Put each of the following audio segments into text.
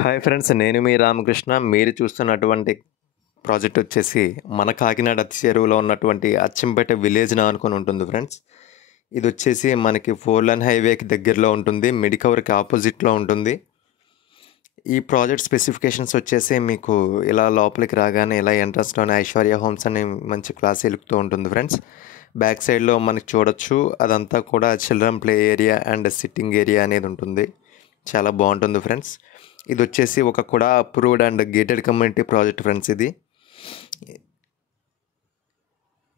Hi friends, నేను మీ రామకృష్ణ. మీరు చూస్తున్నటువంటి ప్రాజెక్ట్ వచ్చేసి మన కాకినాడ అతి చెరువులో ఉన్నటువంటి అచ్చంపేట విలేజ్ని ఆనుకొని ఉంటుంది ఫ్రెండ్స్. ఇది వచ్చేసి మనకి 4 లైన్ హైవేకి దగ్గరలో ఉంటుంది, మెడికవర్కి ఆపోజిట్లో ఉంటుంది. ఈ ప్రాజెక్ట్ స్పెసిఫికేషన్స్ వచ్చేసి మీకు ఇలా లోపలికి రాగానే ఇలా ఎంట్రన్స్లోనే ఐశ్వర్య హోమ్స్ అని మంచి క్లాస్ వెలుగుతూ ఉంటుంది ఫ్రెండ్స్. బ్యాక్ సైడ్లో మనకి చూడొచ్చు, అదంతా కూడా children play area and sitting area అనేది ఉంటుంది. చాలా బాగుంటుంది ఫ్రెండ్స్. ఇది వచ్చేసి ఒక కూడా approved and gated community project friends.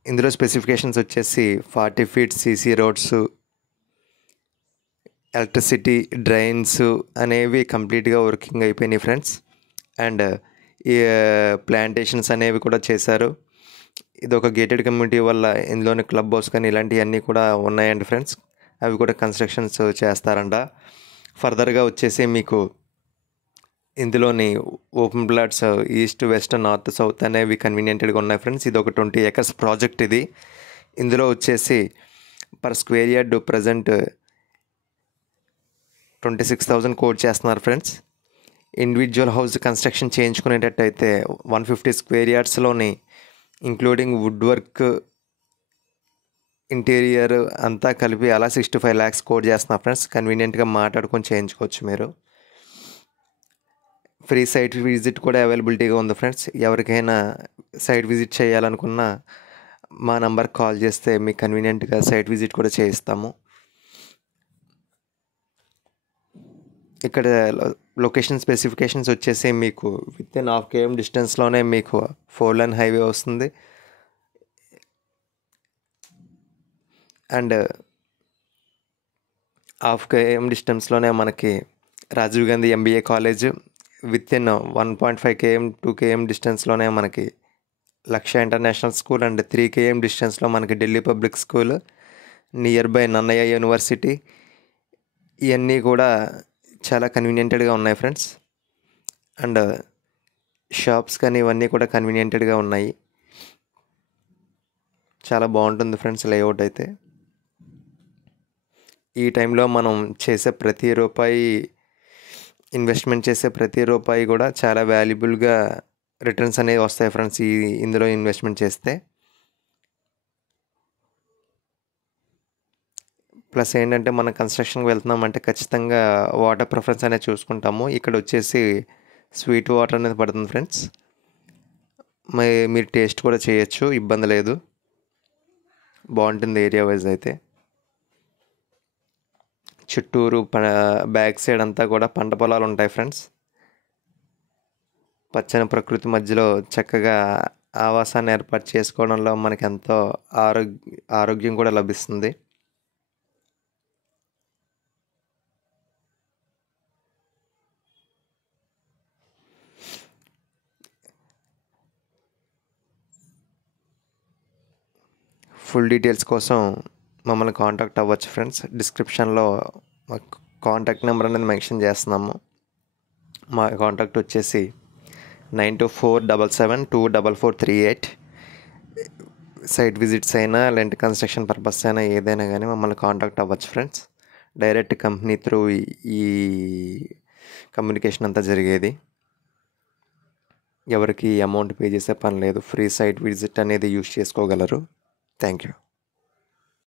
ఇందులో స్పెసిఫికేషన్స్ వచ్చేసి 40 feet CC roads, electricity, drains అనేవి కంప్లీట్గా వర్కింగ్ అయిపోయినాయి ఫ్రెండ్స్. అండ్ ఈ ప్లాంటేషన్స్ అనేవి కూడా చేశారు. ఇది ఒక గేటెడ్ కమ్యూనిటీ వల్ల ఇందులోని క్లబ్ హౌస్ కానీ ఇలాంటివన్నీ కూడా ఉన్నాయండి ఫ్రెండ్స్. అవి కూడా కన్స్ట్రక్షన్స్ చేస్తారంట. ఫర్దర్గా వచ్చేసి మీకు ఇందులోని open plots east, west, north, south అనేవి కన్వీనియంట్గా ఉన్నాయి ఫ్రెండ్స్. ఇది ఒక 20 acres ప్రాజెక్ట్. ఇందులో వచ్చేసి per square yard present 26,000 quote చేస్తున్నారు ఫ్రెండ్స్. ఇండివిజువల్ హౌస్ కన్స్ట్రక్షన్ చేయించుకునేటట్టయితే 150 స్క్వేర్ యార్డ్స్లోని ఇంక్లూడింగ్ వుడ్ వర్క్, ఇంటీరియర్ అంతా కలిపి అలా 65 lakhs కోట్ చేస్తున్నారు ఫ్రెండ్స్. కన్వీనియంట్గా మాట్లాడుకొని చేయించుకోవచ్చు మీరు. ఫ్రీ సైట్ విజిట్ కూడా అవైలబిలిటీగా ఉంది ఫ్రెండ్స్. ఎవరికైనా సైట్ విజిట్ చేయాలనుకున్నా మా నంబర్కి కాల్ చేస్తే మీకు కన్వీనియంట్గా సైట్ విజిట్ కూడా చేయిస్తాము. ఇక్కడ లొకేషన్ స్పెసిఫికేషన్స్ వచ్చేసి మీకు విత్ ఇన్ 1/2 km డిస్టెన్స్లోనే మీకు 4 లైన్ హైవే వస్తుంది. అండ్ 1/2 km డిస్టెన్స్లోనే మనకి Rajiv Gandhi MBA college, with in 1.5 km 2 km డిస్టెన్స్లోనే మనకి Lakshya international school, and 3 km డిస్టెన్స్లో మనకి Delhi public school, nearby Nannaya university. ఇవన్నీ కూడా చాలా కన్వీనియంటెడ్గా ఉన్నాయి ఫ్రెండ్స్. అండ్ షాప్స్ కానీ ఇవన్నీ కూడా కన్వీనియంటెడ్గా ఉన్నాయి. చాలా బాగుంటుంది ఫ్రెండ్స్ లేఅవుట్ అయితే. ఈ టైంలో మనం చేసే ప్రతి రూపాయి, ఇన్వెస్ట్మెంట్ చేసే ప్రతి రూపాయి కూడా చాలా వాల్యుబుల్గా రిటర్న్స్ అనేవి వస్తాయి ఫ్రెండ్స్ ఇందులో ఇన్వెస్ట్మెంట్ చేస్తే. ప్లస్ ఏంటంటే మనం కన్స్ట్రక్షన్కి వెళ్తున్నామంటే ఖచ్చితంగా వాటర్ ప్రిఫరెన్స్ అనేది చూసుకుంటాము. ఇక్కడ వచ్చేసి స్వీట్ వాటర్ అనేది పడుతుంది ఫ్రెండ్స్. మీరు టేస్ట్ కూడా చేయొచ్చు, ఇబ్బంది లేదు. బాగుంటుంది ఏరియా వైజ్ అయితే. చుట్టూరు బ్యాక్ సైడ్ అంతా కూడా పంట పొలాలు ఉంటాయి ఫ్రెండ్స్. పచ్చని ప్రకృతి మధ్యలో చక్కగా ఆవాసాన్ని ఏర్పాటు చేసుకోవడంలో మనకి ఎంతో ఆరోగ్యం కూడా లభిస్తుంది. ఫుల్ డీటెయిల్స్ కోసం మమ్మల్ని కాంటాక్ట్ అవ్వచ్చు ఫ్రెండ్స్. డిస్క్రిప్షన్లో మా కాంటాక్ట్ నెంబర్ అనేది మెన్షన్ చేస్తున్నాము. మా కాంటాక్ట్ వచ్చేసి 9247724438. సైట్ విజిట్స్ అయినా లేదంటే కన్స్ట్రక్షన్ పర్పస్ అయినా ఏదైనా కానీ మమ్మల్ని కాంటాక్ట్ అవ్వచ్చు ఫ్రెండ్స్. డైరెక్ట్ కంపెనీ త్రూ ఈ కమ్యూనికేషన్ అంతా జరిగేది. ఎవరికి అమౌంట్ పే చేసే పని లేదు. ఫ్రీ సైట్ విజిట్ అనేది యూజ్ చేసుకోగలరు. Thank you.